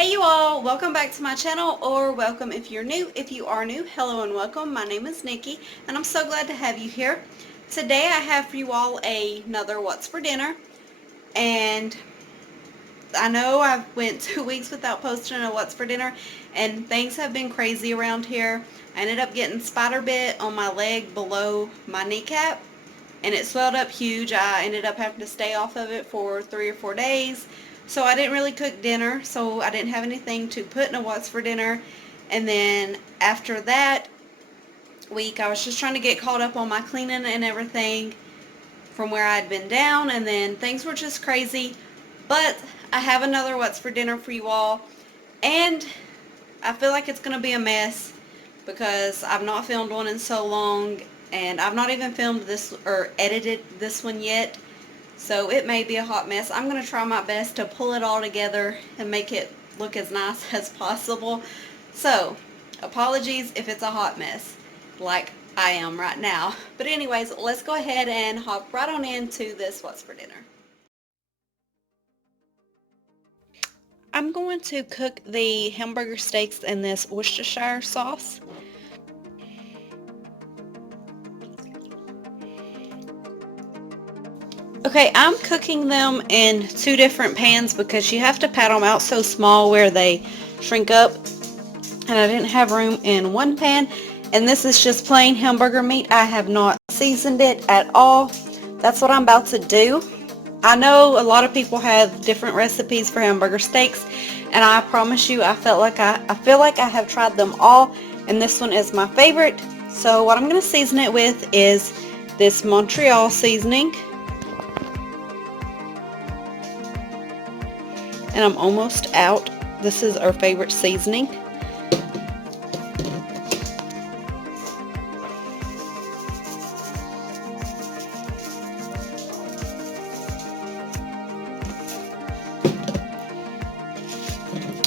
Hey you all, welcome back to my channel, or welcome if you're new. If you are new, hello and welcome. My name is Nikki and I'm so glad to have you here. Today I have for you all another What's for Dinner, and I know I've went 2 weeks without posting a What's for Dinner and things have been crazy around here. I ended up getting spider bit on my leg below my kneecap and it swelled up huge. I ended up having to stay off of it for 3 or 4 days. So I didn't really cook dinner, so I didn't have anything to put in a What's for Dinner. And then after that week, I was just trying to get caught up on my cleaning and everything from where I'd been down, and then things were just crazy. But I have another What's for Dinner for you all, and I feel like it's going to be a mess because I've not filmed one in so long, and I've not even filmed this or edited this one yet, so it may be a hot mess. I'm going to try my best to pull it all together and make it look as nice as possible. So, apologies if it's a hot mess like I am right now. But anyways, let's go ahead and hop right on into this What's for Dinner. I'm going to cook the hamburger steaks in this Worcestershire sauce. Okay, I'm cooking them in two different pans because you have to pat them out so small where they shrink up, and I didn't have room in one pan. And this is just plain hamburger meat. I have not seasoned it at all. That's what I'm about to do. I know a lot of people have different recipes for hamburger steaks, and I promise you I feel like I have tried them all, and this one is my favorite. So what I'm going to season it with is this Montreal seasoning. And I'm almost out. This is our favorite seasoning.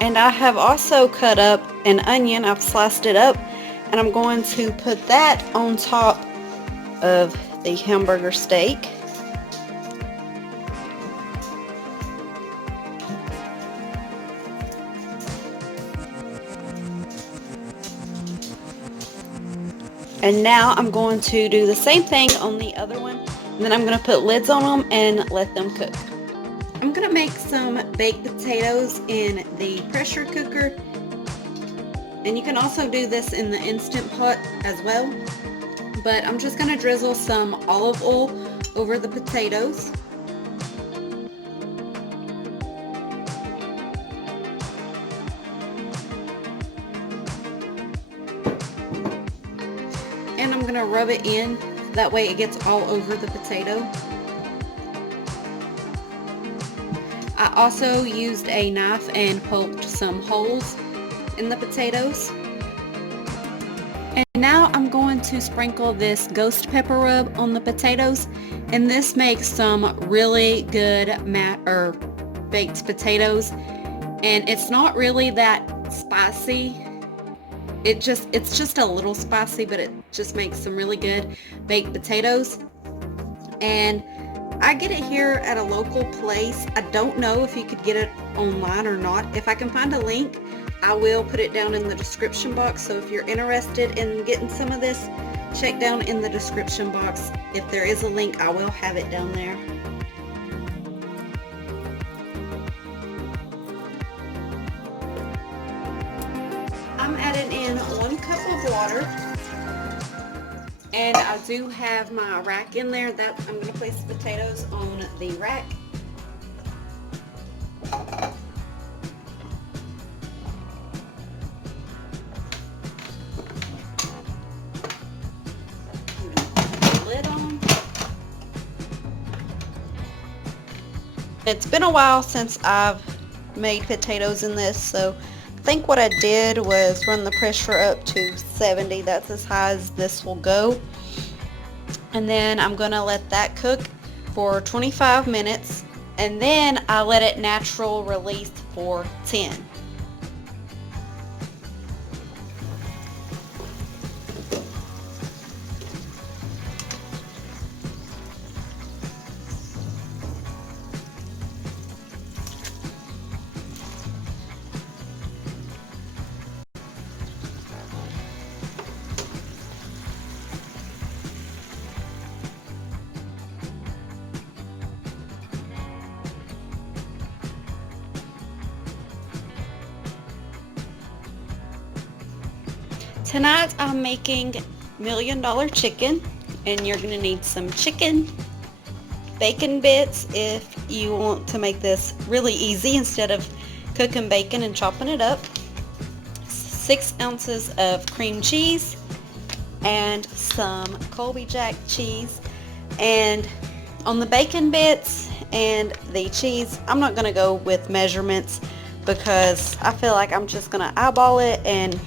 And I have also cut up an onion. I've sliced it up, and I'm going to put that on top of the hamburger steak. And now I'm going to do the same thing on the other one, and then I'm going to put lids on them and let them cook. I'm going to make some baked potatoes in the pressure cooker, and you can also do this in the Instant Pot as well, but I'm just going to drizzle some olive oil over the potatoes. And I'm going to rub it in, that way it gets all over the potato. I also used a knife and poked some holes in the potatoes. And now I'm going to sprinkle this ghost pepper rub on the potatoes, and this makes some really good baked potatoes, and it's not really that spicy. It's just a little spicy, but it just makes some really good baked potatoes. And I get it here at a local place. I don't know if you could get it online or not. If I can find a link, I will put it down in the description box. So if you're interested in getting some of this, check down in the description box. If there is a link, I will have it down there. I'm adding in 1 cup of water, and I do have my rack in there. That I'm going to place the potatoes on the rack. Put the lid on. It's been a while since I've made potatoes in this, so I think what I did was run the pressure up to 70. That's as high as this will go. And then I'm going to let that cook for 25 minutes, and then I let it natural release for 10. Tonight I'm making $1 Million Chicken, and you're gonna need some chicken, bacon bits if you want to make this really easy instead of cooking bacon and chopping it up, 6 ounces of cream cheese, and some Colby Jack cheese. And on the bacon bits and the cheese, I'm not gonna go with measurements because I feel like I'm just gonna eyeball it, and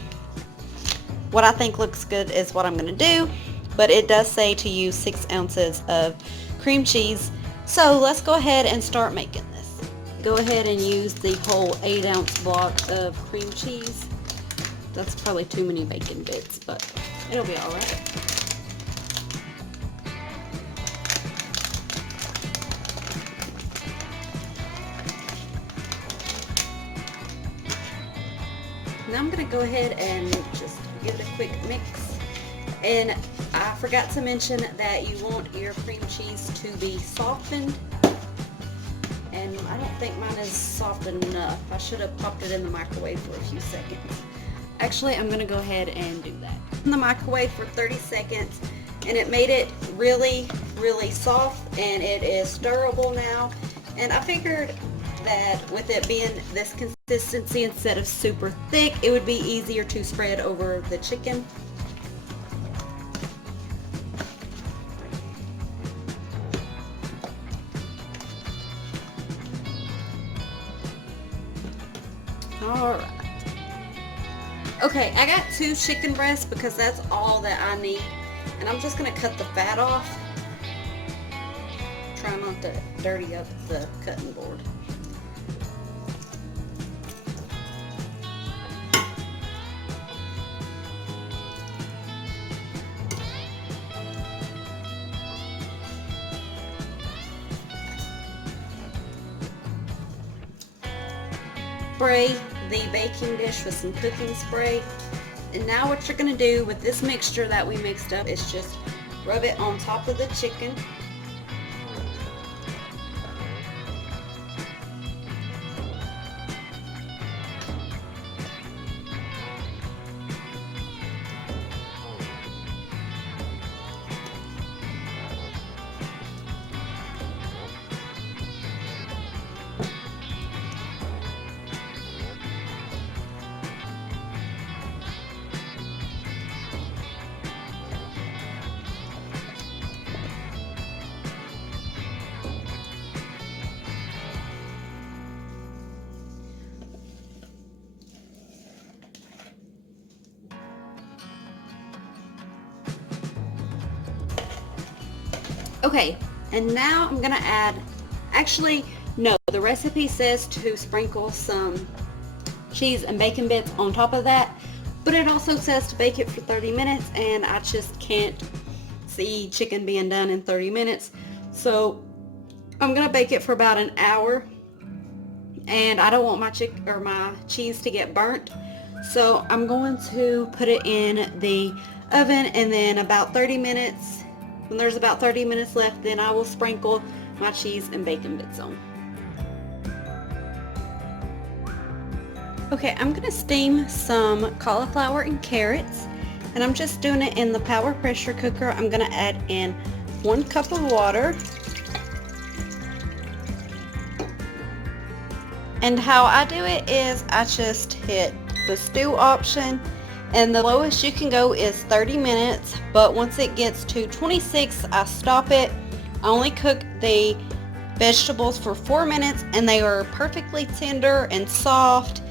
what I think looks good is what I'm gonna do. But it does say to use 6 ounces of cream cheese. So let's go ahead and start making this. Go ahead and use the whole 8-ounce block of cream cheese. That's probably too many bacon bits, but it'll be all right. Now I'm gonna go ahead and just give it a quick mix. And I forgot to mention that you want your cream cheese to be softened. And I don't think mine is softened enough. I should have popped it in the microwave for a few seconds. Actually, I'm gonna go ahead and do that. In the microwave for 30 seconds, and it made it really, really soft, and it is stirrable now. And I figured that with it being this consistency instead of super thick, it would be easier to spread over the chicken. Alright. Okay, I got 2 chicken breasts because that's all that I need. And I'm just going to cut the fat off. Try not to dirty up the cutting board. Spray the baking dish with some cooking spray. And now what you're going to do with this mixture that we mixed up is just rub it on top of the chicken. Okay, and now I'm gonna add, actually, no, the recipe says to sprinkle some cheese and bacon bits on top of that, but it also says to bake it for 30 minutes, and I just can't see chicken being done in 30 minutes. So I'm gonna bake it for about an hour, and I don't want my my cheese to get burnt. So I'm going to put it in the oven, and then about 30 minutes, when there's about 30 minutes left, then I will sprinkle my cheese and bacon bits on. Okay, I'm gonna steam some cauliflower and carrots, and I'm just doing it in the Power pressure cooker. I'm gonna add in 1 cup of water. And how I do it is I just hit the stew option, and the lowest you can go is 30 minutes, but once it gets to 26, I stop it. I only cook the vegetables for 4 minutes, and they are perfectly tender and soft,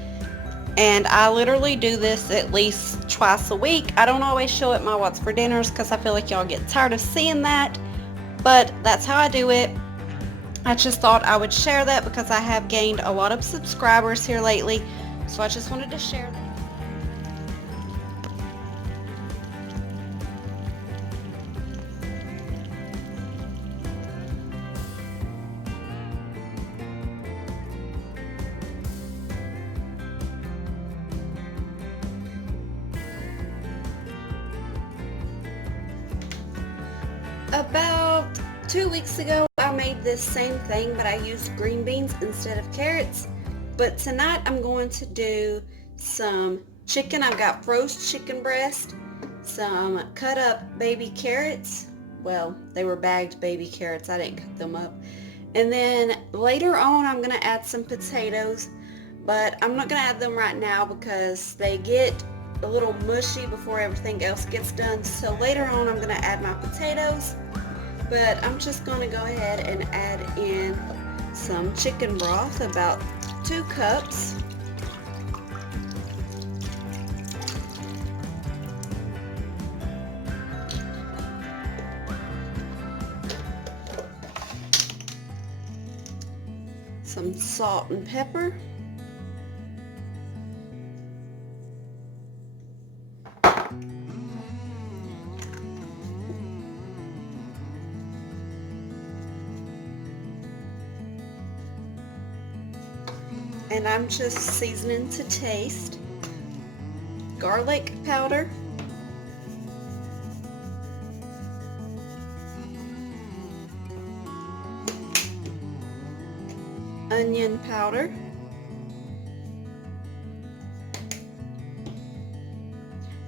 and I literally do this at least twice a week. I don't always show it my What's for Dinners because I feel like y'all get tired of seeing that, but that's how I do it. I just thought I would share that because I have gained a lot of subscribers here lately, so I just wanted to share that. About 2 weeks ago, I made this same thing, but I used green beans instead of carrots. But tonight I'm going to do some chicken. I've got roast chicken breast, some cut up baby carrots. Well, they were bagged baby carrots. I didn't cut them up. And then later on I'm going to add some potatoes, but I'm not going to add them right now because they get a little mushy before everything else gets done. So later on I'm going to add my potatoes, but I'm just going to go ahead and add in some chicken broth, about 2 cups. Some salt and pepper. And I'm just seasoning to taste. Garlic powder. Onion powder.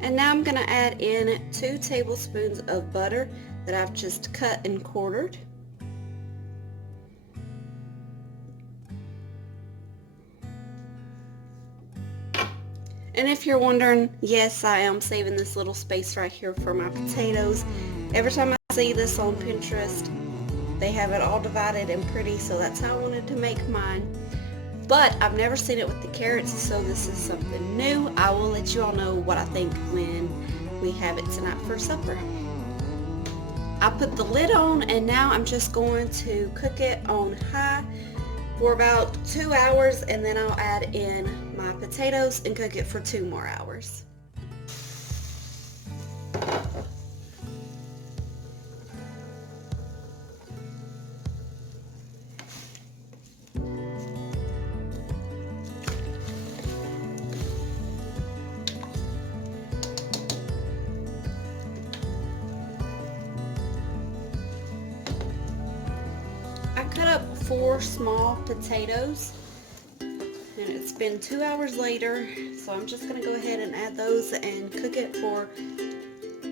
And now I'm going to add in 2 tablespoons of butter that I've just cut and quartered. And if you're wondering, yes, I am saving this little space right here for my potatoes. Every time I see this on Pinterest, they have it all divided and pretty, so that's how I wanted to make mine. But I've never seen it with the carrots, so this is something new. I will let you all know what I think when we have it tonight for supper. I put the lid on, and now I'm just going to cook it on high for about 2 hours, and then I'll add in my potatoes and cook it for 2 more hours. I cut up 4 small potatoes, and it's been 2 hours later, so I'm just going to go ahead and add those and cook it for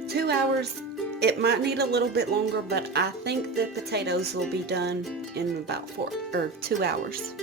2 hours. It might need a little bit longer, but I think the potatoes will be done in about 2 hours.